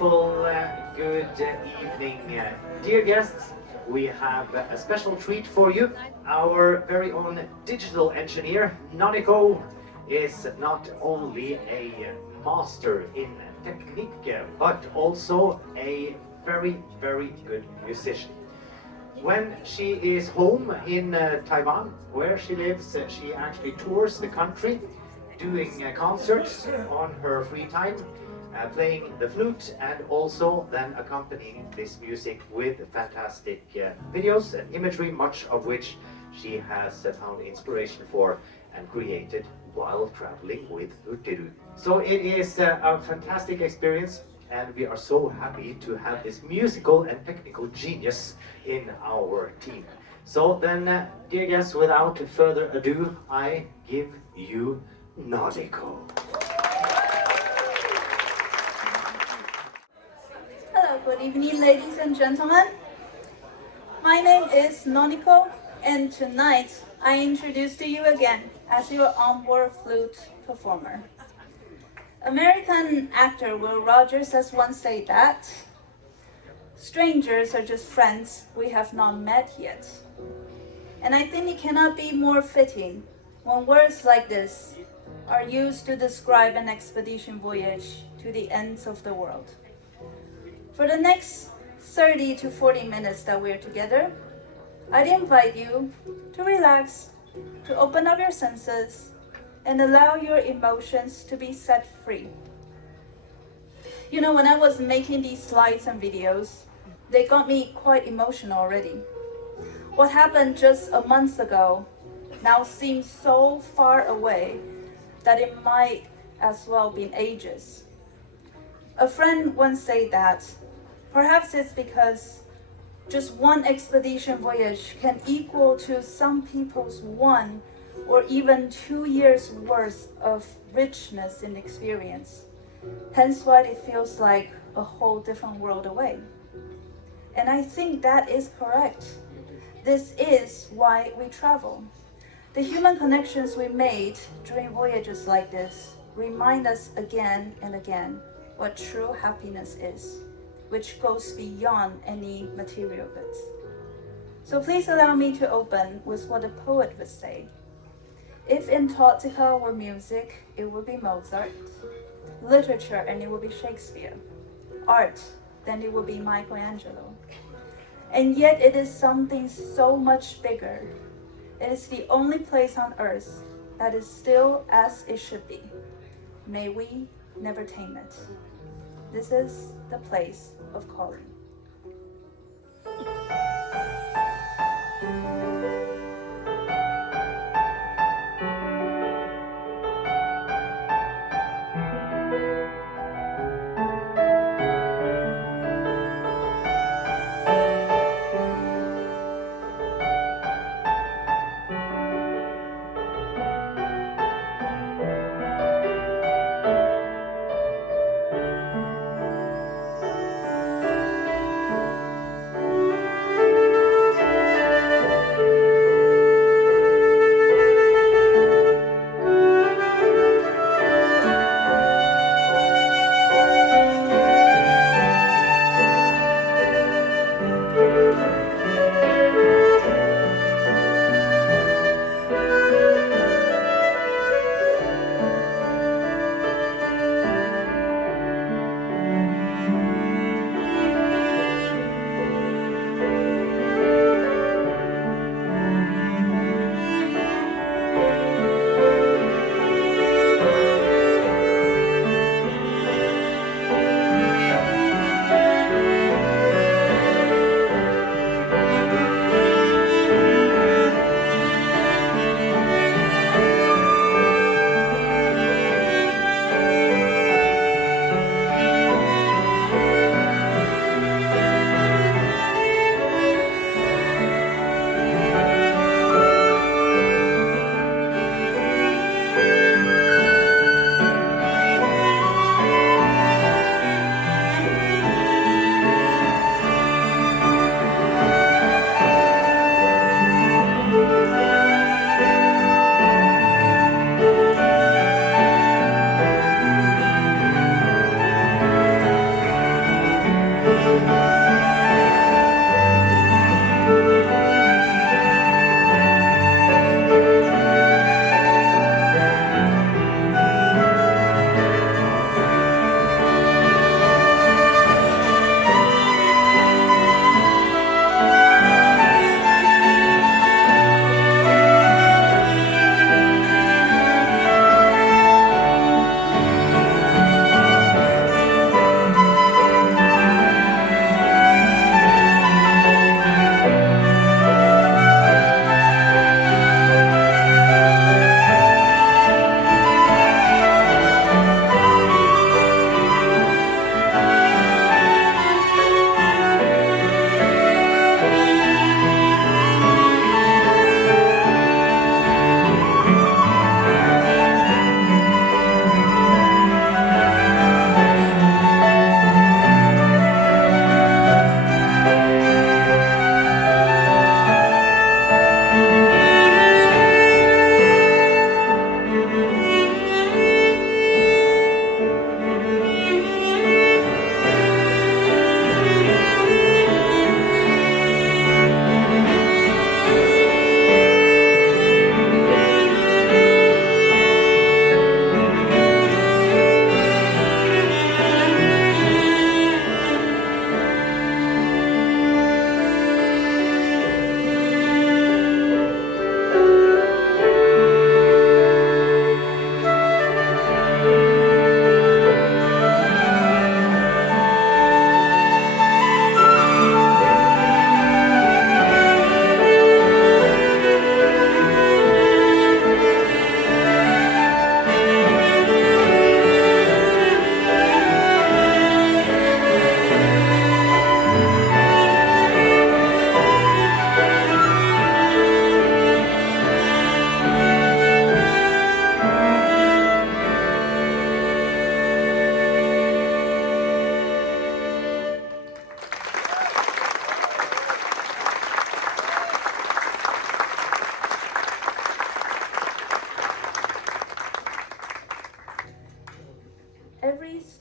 wonderful good evening, dear guests. We have a special treat for you. Our very own digital engineer, Noniko, is not only a master in technique, but also a very, very good musician. When she is home in Taiwan, where she lives, she actually tours the country, doing concerts on her free time, playing the flute, and also then accompanying this music with fantastic videos and imagery, much of which she has found inspiration for and created while traveling with Hurtigruten. So it is a fantastic experience, and we are so happy to have this musical and technical genius in our team. So then, dear guests, without further ado, I give you Noniko. Hello, good evening, ladies and gentlemen. My name is Noniko, and tonight I introduce to you again as your onboard flute performer. American actor Will Rogers has once said that strangers are just friends we have not met yet. And I think it cannot be more fitting when words like this are used to describe an expedition voyage to the ends of the world. For the next 30 to 40 minutes that we're together, I'd invite you to relax, to open up your senses, and allow your emotions to be set free. You know, when I was making these slides and videos, they got me quite emotional already. What happened just a month ago now seems so far away that it might as well be ages. A friend once said that perhaps it's because just one expedition voyage can equal to some people's 1 or even 2 years worth of richness in experience. Hence why it feels like a whole different world away. And I think that is correct. This is why we travel. The human connections we made during voyages like this remind us again and again what true happiness is, which goes beyond any material goods. So please allow me to open with what a poet would say. If Antarctica were music, it would be Mozart. Literature, and it would be Shakespeare. Art, then it would be Michelangelo. And yet it is something so much bigger. It is the only place on earth that is still as it should be. May we never tame it. This is the place of calling.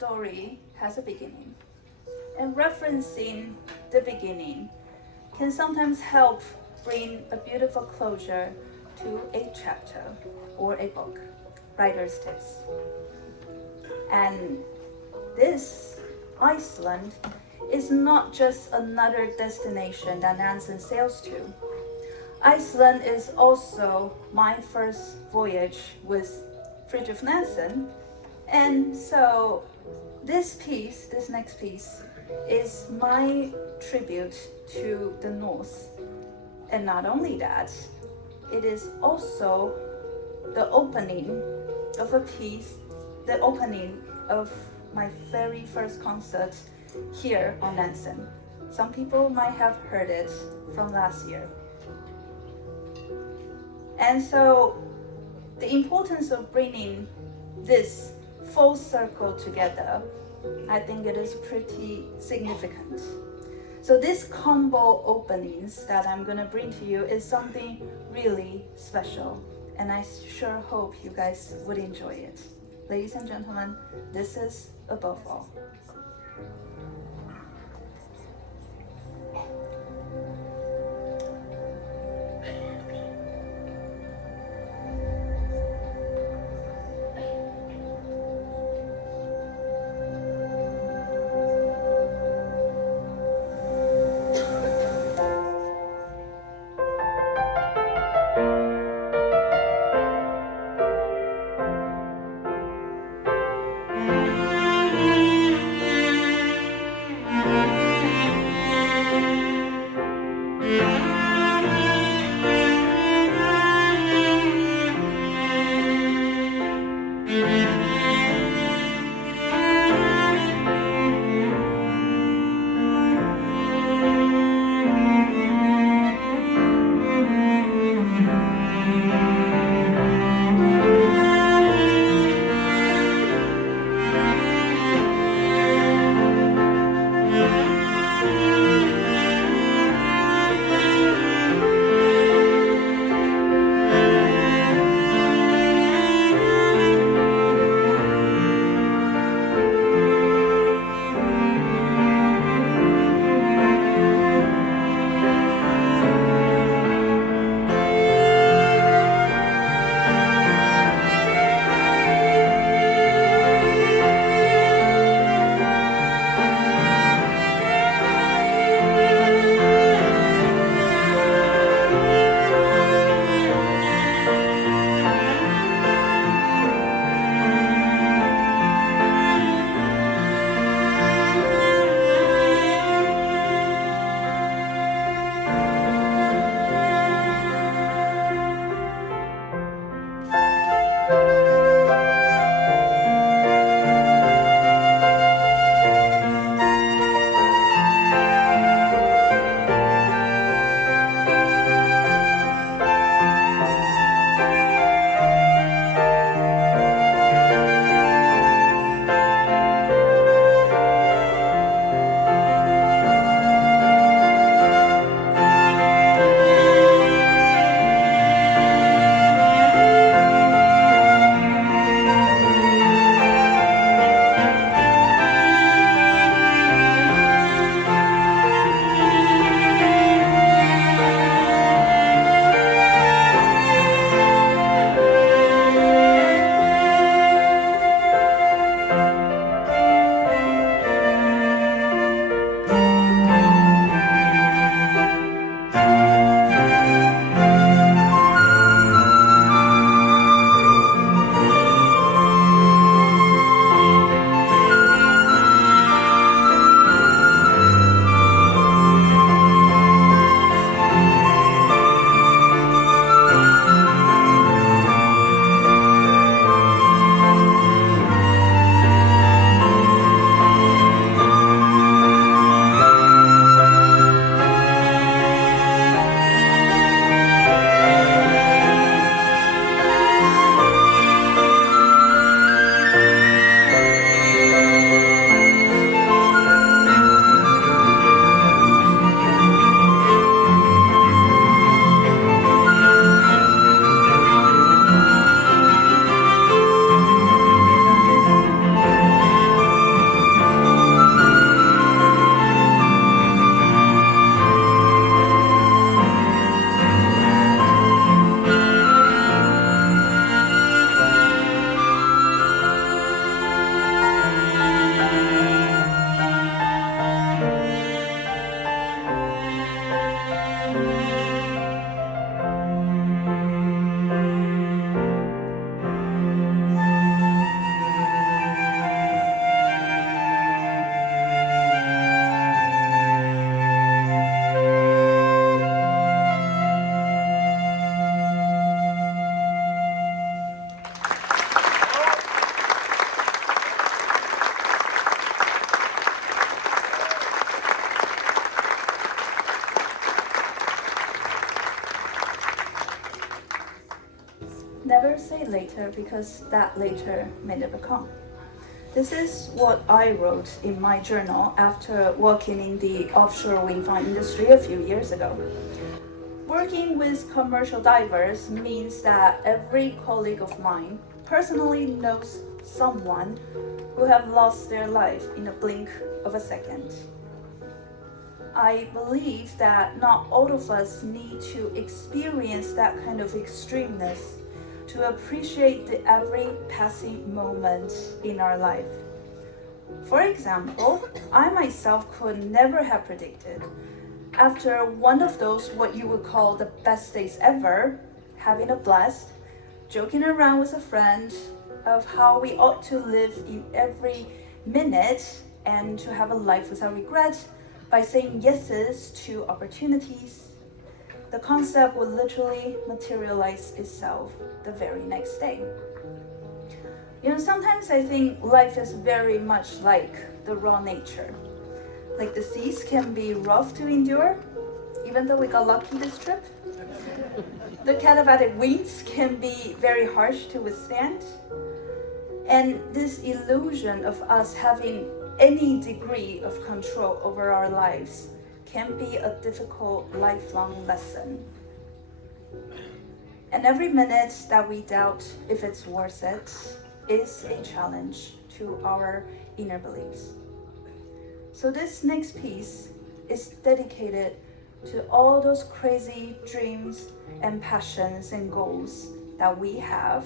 story has a beginning, and referencing the beginning can sometimes help bring a beautiful closure to a chapter or a book, writer's tips. And this Iceland is not just another destination that Nansen sails to. Iceland is also my first voyage with Fridtjof Nansen, and so this next piece, is my tribute to the North. And not only that, it is also the opening of a piece, the opening of my very first concert here on Nansen. Some people might have heard it from last year. And so the importance of bringing this full circle together, I think it is pretty significant. So this combo openings that I'm gonna bring to you is something really special, and I sure hope you guys would enjoy it. Ladies and gentlemen, this is Above All. Never say later, because that later may never come. This is what I wrote in my journal after working in the offshore wind farm industry a few years ago. Working with commercial divers means that every colleague of mine personally knows someone who have lost their life in a blink of a second. I believe that not all of us need to experience that kind of extremeness to appreciate the every passing moment in our life. For example, I myself could never have predicted, after one of those what you would call the best days ever, having a blast, joking around with a friend of how we ought to live in every minute and to have a life without regret by saying yeses to opportunities, the concept will literally materialize itself the very next day. Sometimes I think life is very much like the raw nature. Like the seas can be rough to endure, even though we got lucky this trip. The katabatic winds can be very harsh to withstand. And this illusion of us having any degree of control over our lives can be a difficult lifelong lesson. And every minute that we doubt if it's worth it is a challenge to our inner beliefs. So this next piece is dedicated to all those crazy dreams and passions and goals that we have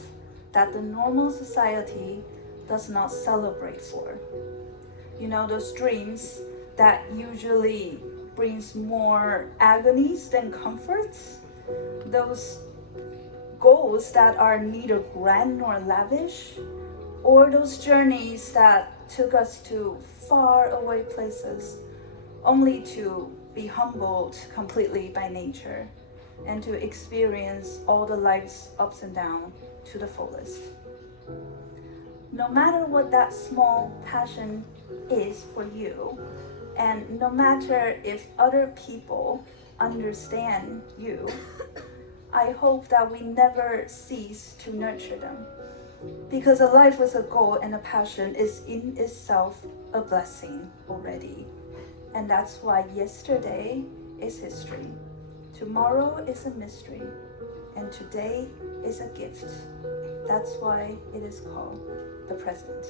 that the normal society does not celebrate for. Those dreams that usually brings more agonies than comforts, those goals that are neither grand nor lavish, or those journeys that took us to far away places only to be humbled completely by nature and to experience all the life's ups and downs to the fullest. No matter what that small passion is for you, and no matter if other people understand you, I hope that we never cease to nurture them. Because a life with a goal and a passion is in itself a blessing already. And that's why yesterday is history, tomorrow is a mystery, and today is a gift. That's why it is called the present.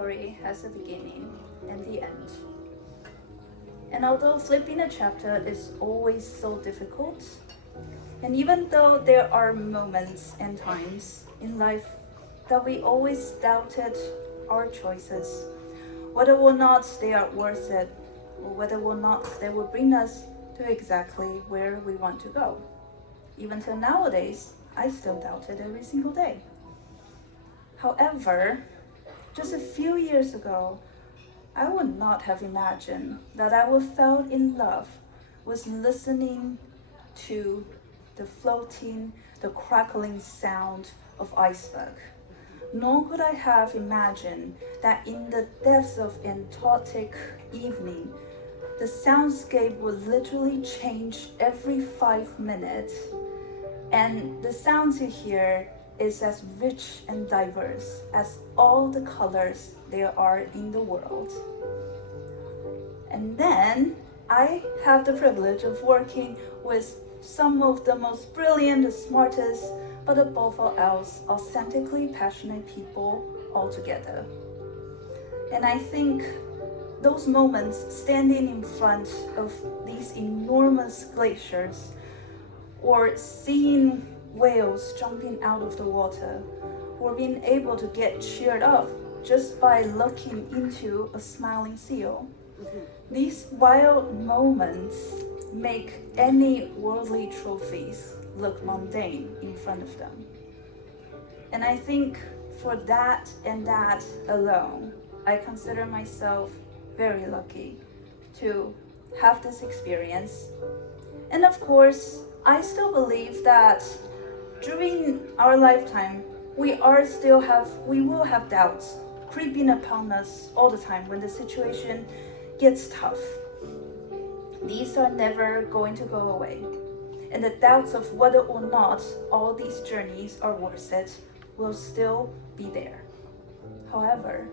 story has a beginning and the end. And although flipping a chapter is always so difficult, and even though there are moments and times in life that we always doubted our choices, whether or not they are worth it, or whether or not they will bring us to exactly where we want to go. Even till nowadays, I still doubt it every single day. However, just a few years ago, I would not have imagined that I would fall in love with listening to the floating, the crackling sound of iceberg. Nor could I have imagined that in the depths of Antarctic evening, the soundscape would literally change every 5 minutes, and the sounds you hear is as rich and diverse as all the colors there are in the world. And then I have the privilege of working with some of the most brilliant, the smartest, but above all else, authentically passionate people all together. And I think those moments standing in front of these enormous glaciers, or seeing whales jumping out of the water, or being able to get cheered up just by looking into a smiling seal. These wild moments make any worldly trophies look mundane in front of them. And I think for that and that alone, I consider myself very lucky to have this experience. And of course, I still believe that during our lifetime, we will have doubts creeping upon us all the time when the situation gets tough. These are never going to go away. And the doubts of whether or not all these journeys are worth it will still be there. However,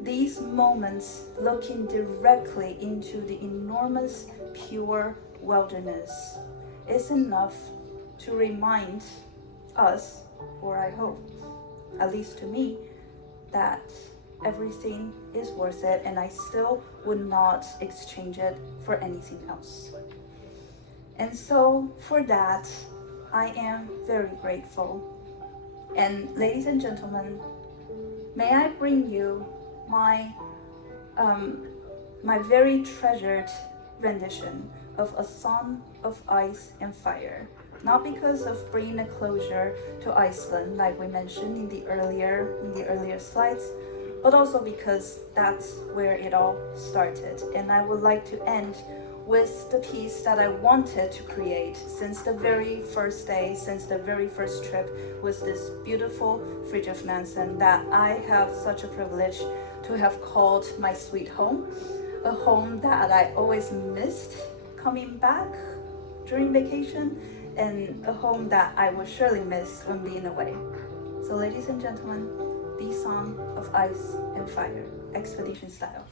these moments looking directly into the enormous, pure wilderness is enough to remind us, or I hope, at least to me, that everything is worth it, and I still would not exchange it for anything else. And so for that, I am very grateful. And ladies and gentlemen, may I bring you my very treasured rendition of A Song of Ice and Fire. Not because of bringing a closure to Iceland, like we mentioned in the earlier slides, but also because that's where it all started. And I would like to end with the piece that I wanted to create since the very first day, since the very first trip, was this beautiful Fridtjof Nansen that I have such a privilege to have called my sweet home, a home that I always missed coming back during vacation, and a home that I will surely miss when being away. So ladies and gentlemen, the Song of Ice and Fire, expedition style.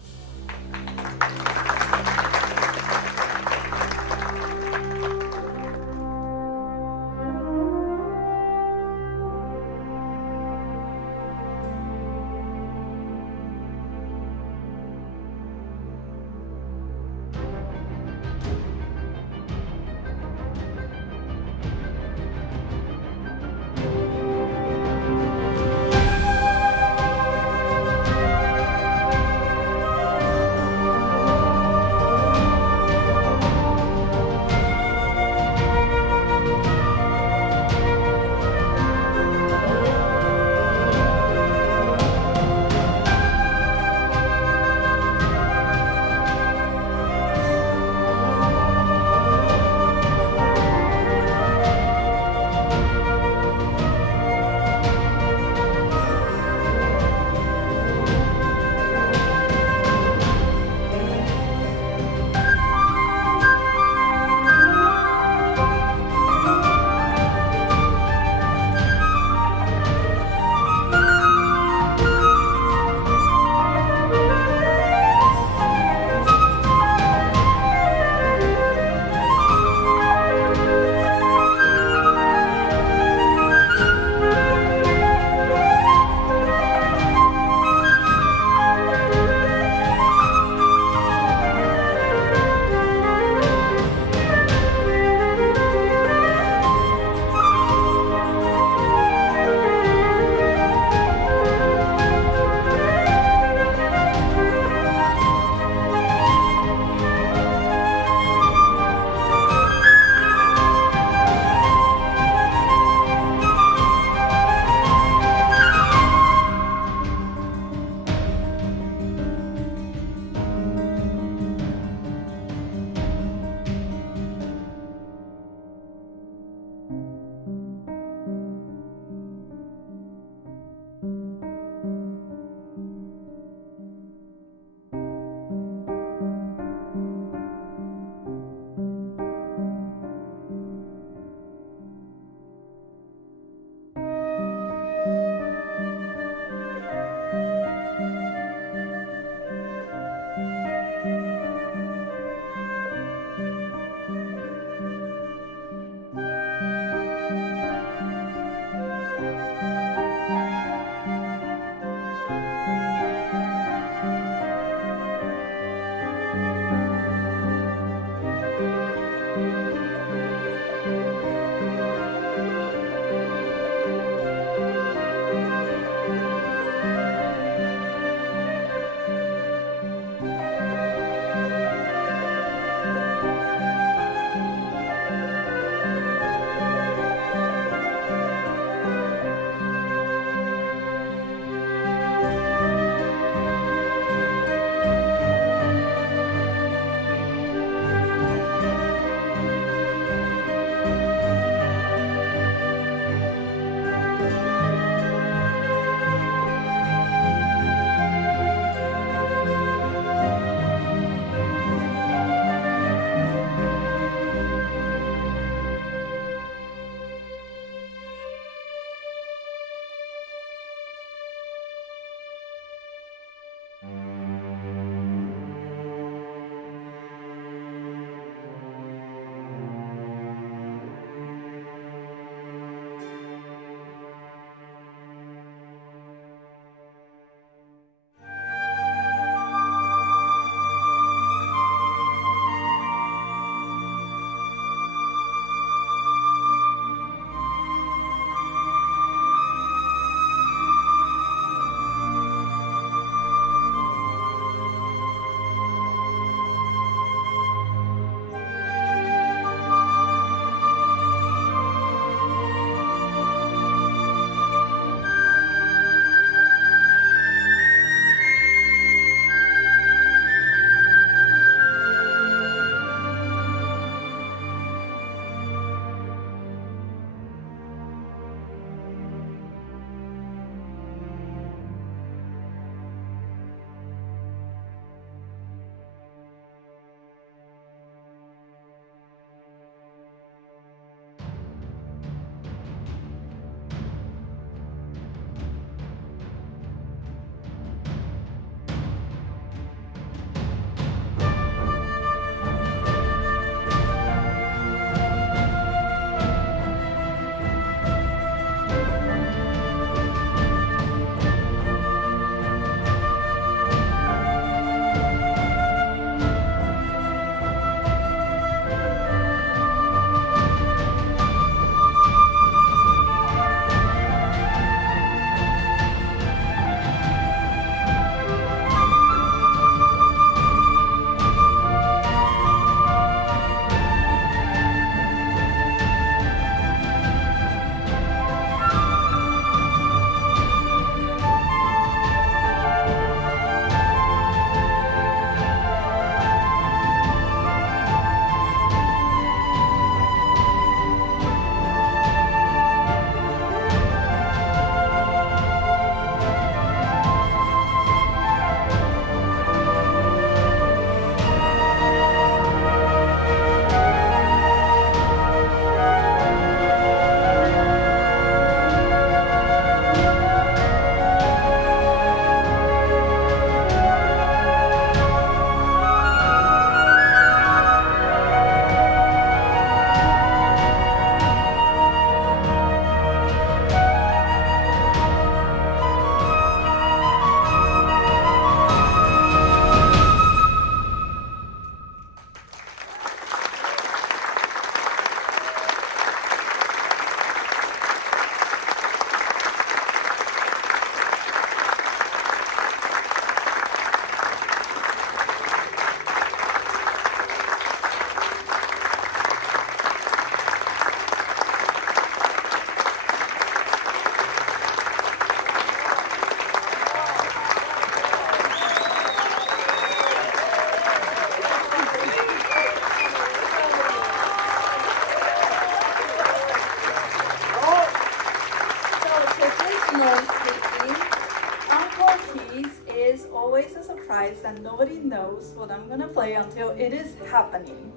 surprise that nobody knows what I'm gonna play until it is happening.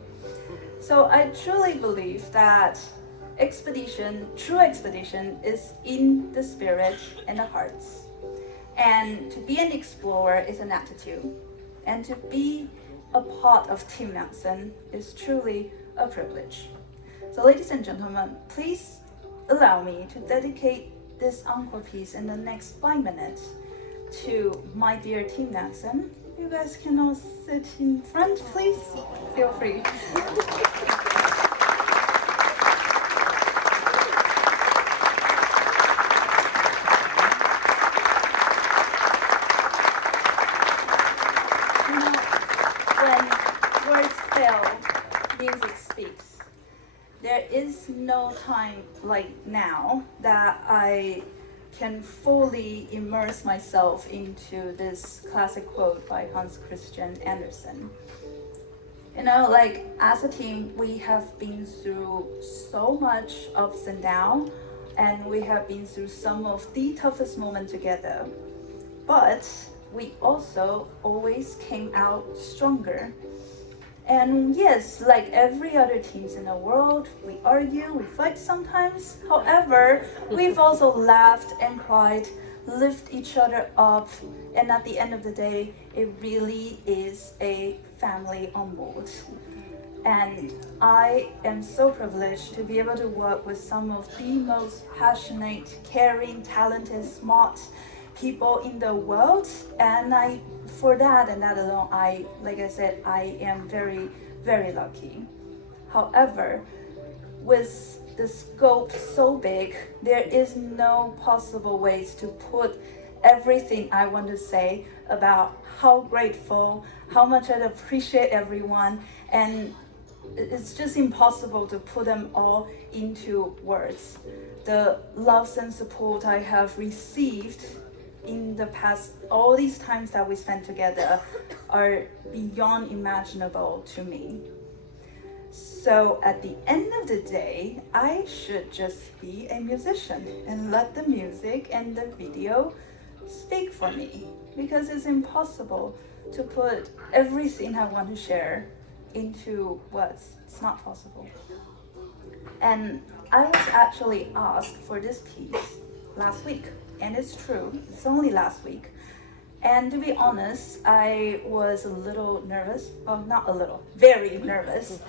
So I truly believe that true expedition is in the spirit and the hearts. And to be an explorer is an attitude. And to be a part of Team Nansen is truly a privilege. So ladies and gentlemen, please allow me to dedicate this encore piece in the next 5 minutes to my dear Team Nansen. You guys can all sit in front, please. Feel free. When words fail, music speaks. There is no time like now that I can fully immerse myself into this classic quote by Hans Christian Andersen. Like as a team, we have been through so much ups and downs, and we have been through some of the toughest moments together. But we also always came out stronger. And yes, like every other teams in the world, we argue, we fight sometimes. However, we've also laughed and cried, lift each other up, and at the end of the day, it really is a family on board. And I am so privileged to be able to work with some of the most passionate, caring, talented, smart people in the world, and for that and that alone, like I said, I am very, very lucky. However, with the scope so big, there is no possible ways to put everything I want to say about how grateful, how much I appreciate everyone, and it's just impossible to put them all into words. The love and support I have received in the past, all these times that we spent together are beyond imaginable to me. So at the end of the day, I should just be a musician and let the music and the video speak for me, because it's impossible to put everything I want to share into words. It's not possible. And I was actually asked for this piece last week. And it's true, it's only last week. And to be honest, I was a little nervous, well, not a little, very nervous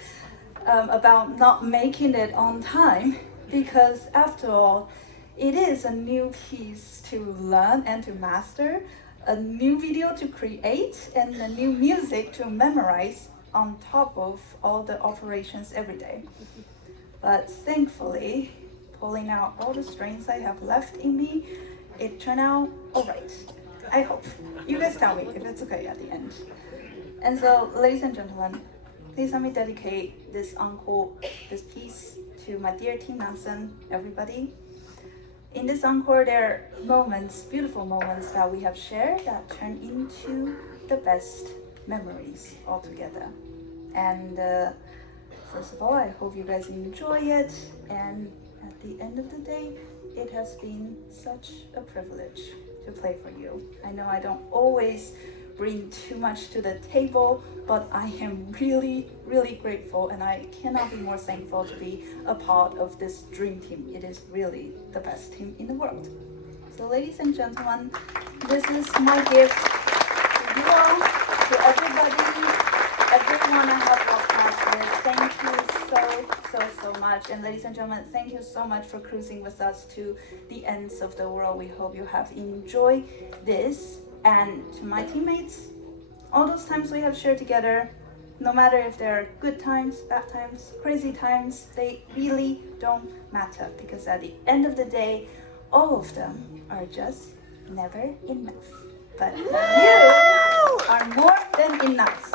about not making it on time, because after all, it is a new piece to learn and to master, a new video to create, and a new music to memorize on top of all the operations every day. But thankfully, pulling out all the strengths I have left in me, it turned out all right. I hope. You guys tell me if it's okay at the end. And so, ladies and gentlemen, please let me dedicate this encore, this piece to my dear Team Nansen, everybody. In this encore, there are moments, beautiful moments that we have shared that turn into the best memories altogether. And first of all, I hope you guys enjoy it. And at the end of the day, it has been such a privilege to play for you. I know I don't always bring too much to the table, but I am really, really grateful, and I cannot be more thankful to be a part of this dream team. It is really the best team in the world. So ladies and gentlemen, this is my gift to you all, to everyone I have walked past with. Thank you so much. And ladies and gentlemen, thank you so much for cruising with us to the ends of the world. We hope you have enjoyed this. And to my teammates, all those times we have shared together, no matter if they're good times, bad times, crazy times, they really don't matter, because at the end of the day, all of them are just never enough. But you are more than enough.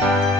拜。